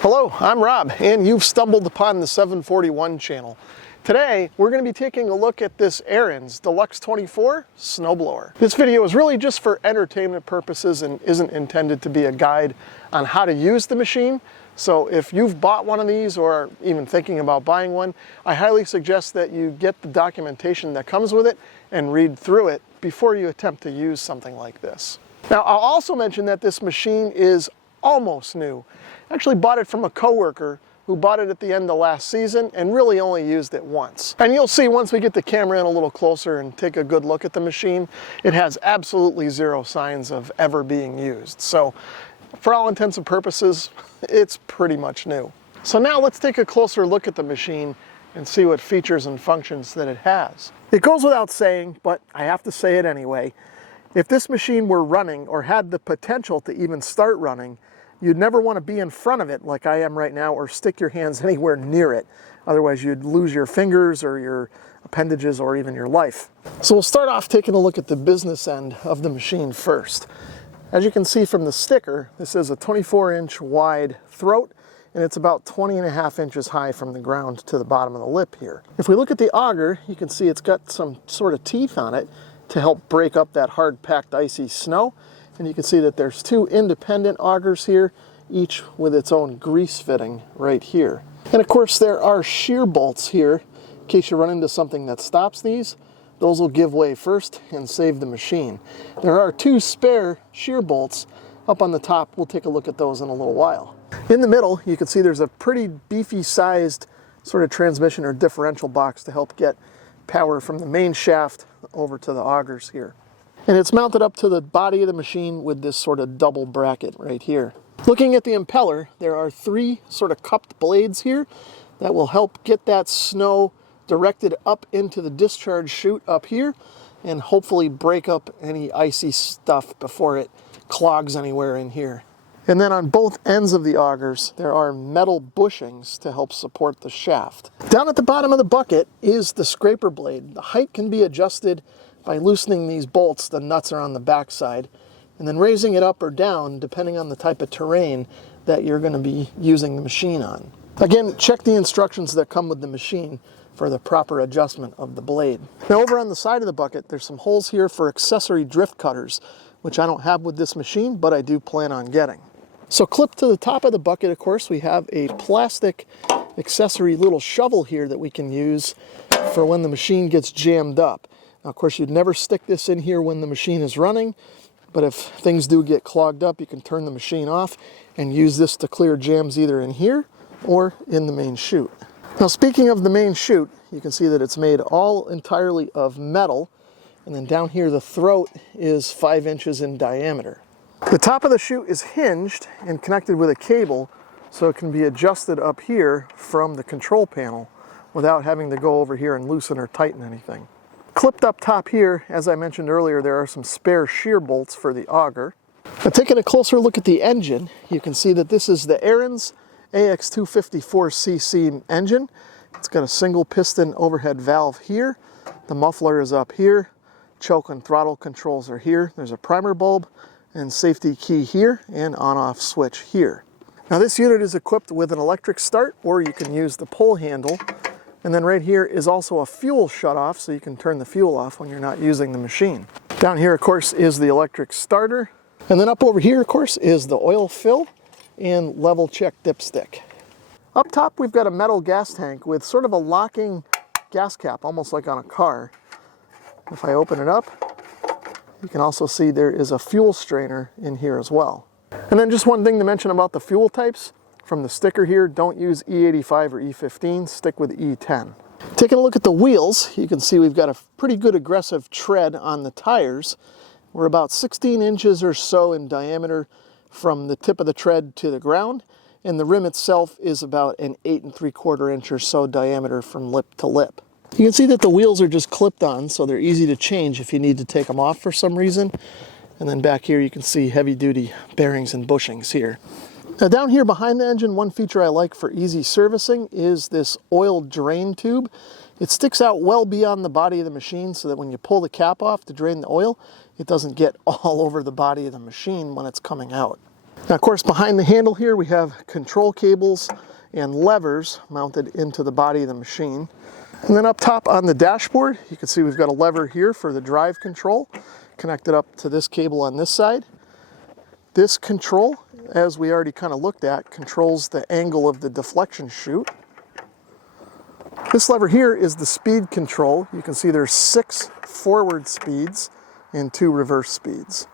Hello, I'm Rob, and you've stumbled upon the 741 channel. Today, we're going to be taking a look at this Ariens Deluxe 24 snowblower. This video is really just for entertainment purposes and isn't intended to be a guide on how to use the machine. So if you've bought one of these or are even thinking about buying one, I highly suggest that you get the documentation that comes with it and read through it before you attempt to use something like this. Now, I'll also mention that this machine is almost new. I actually bought it from a coworker who bought it at the end of last season and really only used it once. And you'll see once we get the camera in a little closer and take a good look at the machine, it has absolutely zero signs of ever being used. So for all intents and purposes, it's pretty much new. So now let's take a closer look at the machine and see what features and functions that it has. It goes without saying, but I have to say it anyway. If this machine were running or had the potential to even start running, you'd never want to be in front of it like I am right now or stick your hands anywhere near it. Otherwise you'd lose your fingers or your appendages or even your life. So we'll start off taking a look at the business end of the machine first. As you can see from the sticker, this is a 24-inch wide throat and it's about 20.5 inches high from the ground to the bottom of the lip here. If we look at the auger, you can see it's got some sort of teeth on it to help break up that hard-packed icy snow. And you can see that there's two independent augers here, each with its own grease fitting right here. And of course there are shear bolts here in case you run into something that stops these. Those will give way first and save the machine. There are two spare shear bolts up on the top. We'll take a look at those in a little while. In the middle, you can see there's a pretty beefy sized sort of transmission or differential box to help get power from the main shaft over to the augers here. And it's mounted up to the body of the machine with this sort of double bracket right here. Looking at the impeller, there are three sort of cupped blades here that will help get that snow directed up into the discharge chute up here and hopefully break up any icy stuff before it clogs anywhere in here. And then on both ends of the augers, there are metal bushings to help support the shaft. Down at the bottom of the bucket is the scraper blade. The height can be adjusted by loosening these bolts. The nuts are on the back side, and then raising it up or down depending on the type of terrain that you're going to be using the machine on. Again, check the instructions that come with the machine for the proper adjustment of the blade. Now over on the side of the bucket, there's some holes here for accessory drift cutters, which I don't have with this machine, but I do plan on getting. So clipped to the top of the bucket, of course, we have a plastic accessory little shovel here that we can use for when the machine gets jammed up. Now, of course, you'd never stick this in here when the machine is running, but if things do get clogged up, you can turn the machine off and use this to clear jams either in here or in the main chute. Now, speaking of the main chute, you can see that it's made all entirely of metal, and then down here the throat is 5 inches in diameter. The top of the chute is hinged and connected with a cable, so it can be adjusted up here from the control panel without having to go over here and loosen or tighten anything. Clipped up top here, as I mentioned earlier, there are some spare shear bolts for the auger. Now, taking a closer look at the engine, you can see that this is the Ariens AX254cc engine. It's got a single piston overhead valve here. The muffler is up here. Choke and throttle controls are here. There's a primer bulb and safety key here and on-off switch here. Now, this unit is equipped with an electric start, or you can use the pull handle. And then right here is also a fuel shutoff, so you can turn the fuel off when you're not using the machine. Down here, of course, is the electric starter. And then up over here, of course, is the oil fill and level check dipstick. Up top, we've got a metal gas tank with sort of a locking gas cap, almost like on a car. If I open it up, you can also see there is a fuel strainer in here as well. And then just one thing to mention about the fuel types. From the sticker here, don't use E85 or E15, stick with E10. Taking a look at the wheels, you can see we've got a pretty good aggressive tread on the tires. We're about 16 inches or so in diameter from the tip of the tread to the ground, and the rim itself is about an 8 3/4 inch or so diameter from lip to lip. You can see that the wheels are just clipped on, so they're easy to change if you need to take them off for some reason. And then back here you can see heavy-duty bearings and bushings here. Now down here behind the engine, one feature I like for easy servicing is this oil drain tube. It sticks out well beyond the body of the machine so that when you pull the cap off to drain the oil, it doesn't get all over the body of the machine when it's coming out. Now, of course, behind the handle here we have control cables and levers mounted into the body of the machine. And then up top on the dashboard, you can see we've got a lever here for the drive control, connected up to this cable on this side. This control, as we already kind of looked at, controls the angle of the deflection chute. This lever here is the speed control. You can see there's 6 forward speeds and 2 reverse speeds.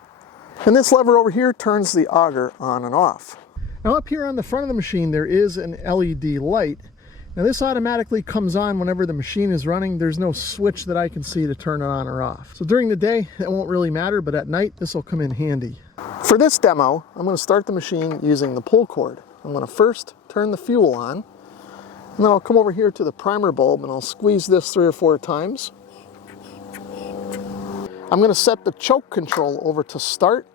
And this lever over here turns the auger on and off. Now up here on the front of the machine there is an LED light. Now this automatically comes on whenever the machine is running. There's no switch that I can see to turn it on or off. So during the day it won't really matter, but at night this will come in handy. For this demo, I'm going to start the machine using the pull cord. I'm going to first turn the fuel on, and then I'll come over here to the primer bulb and I'll squeeze this 3 or 4 times. I'm going to set the choke control over to start,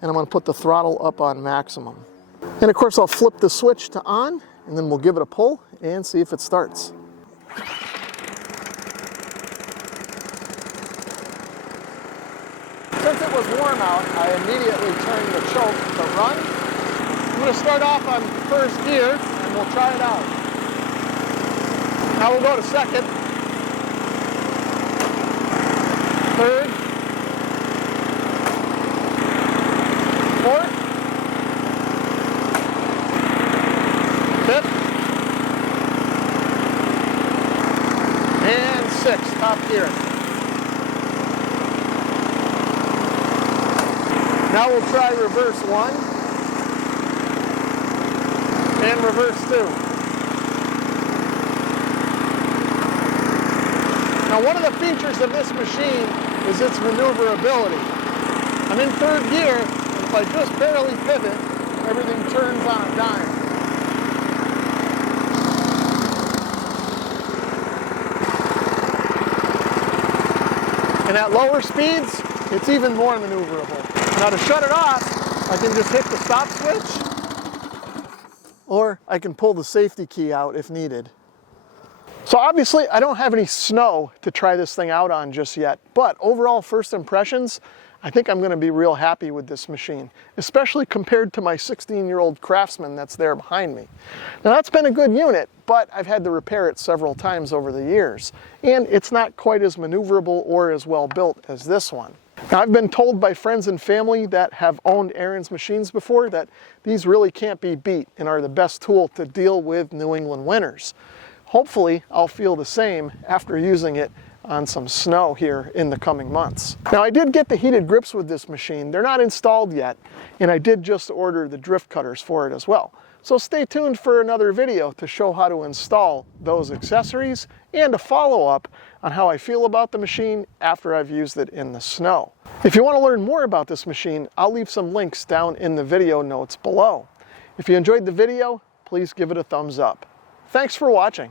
and I'm going to put the throttle up on maximum. And of course I'll flip the switch to on, and then we'll give it a pull and see if it starts. Since it was warm out, I immediately turned the choke to run. I'm going to start off on first gear and we'll try it out. Now we'll go to second, third, fourth, fifth, and sixth, top gear. Now we'll try reverse 1 and reverse 2. Now one of the features of this machine is its maneuverability. I'm in third gear, and if I just barely pivot, everything turns on a dime. And at lower speeds, it's even more maneuverable. Now to shut it off, I can just hit the stop switch, or I can pull the safety key out if needed. So obviously I don't have any snow to try this thing out on just yet, but overall first impressions, I think I'm going to be real happy with this machine, especially compared to my 16-year-old Craftsman that's there behind me. Now that's been a good unit, but I've had to repair it several times over the years, and it's not quite as maneuverable or as well built as this one. Now, I've been told by friends and family that have owned Ariens machines before that these really can't be beat and are the best tool to deal with New England winters. Hopefully, I'll feel the same after using it on some snow here in the coming months. Now, I did get the heated grips with this machine. They're not installed yet, and I did just order the drift cutters for it as well. So stay tuned for another video to show how to install those accessories and a follow-up on how I feel about the machine after I've used it in the snow. If you want to learn more about this machine, I'll leave some links down in the video notes below. If you enjoyed the video, please give it a thumbs up. Thanks for watching.